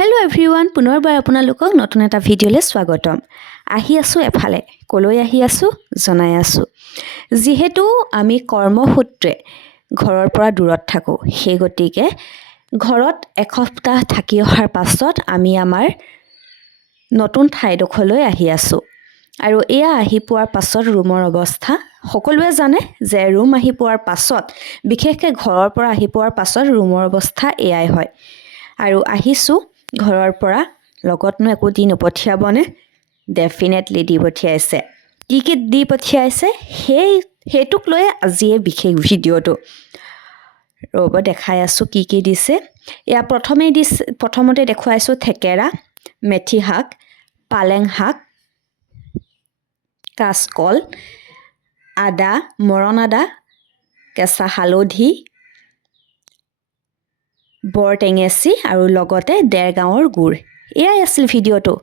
Hello' everyone, পুনৰবাৰ আপোনালোকক নতুন এটা ভিডিঅ'লৈ স্বাগতম। আহি আছোঁ এফালে, ক'লৈ আহি আছোঁ জনাই আছোঁ। যিহেতু আমি কৰ্মসূত্ৰে ঘৰৰ পৰা দূৰত থাকোঁ, সেই গতিকে ঘৰত এসপ্তাহ থাকি অহাৰ পাছত আমি আমাৰ নতুন ঠাইডোখৰলৈ আহি আছোঁ। আৰু এয়া আহি পোৱাৰ পাছত ৰুমৰ অৱস্থা সকলোৱে জানে যে ৰুম আহি পোৱাৰ পাছত, বিশেষকৈ ঘৰৰ পৰা আহি পোৱাৰ পাছত ৰুমৰ অৱস্থা এয়াই হয়। আৰু আহিছোঁ ঘৰৰ পৰা, লগতনো একো দি নপঠিয়াবনে? ডেফিনেটলি দি পঠিয়াইছে। কি দি পঠিয়াইছে সেইটোক লৈ আজিয়ে বিশেষ ভিডিঅ'টো। ৰ'ব দেখাই আছোঁ কি দিছে। এয়া প্ৰথমতে দেখুৱাইছোঁ থেকেৰা, মেথি শাক, পালেং শাক, কাচকল, আদা, মৰণ আদা, কেঁচা হালধি, বৰ টেঙেচি আৰু লগতে 1.5 গাঁৱৰ গুড়। এয়াই আছিল ভিডিঅ'টো।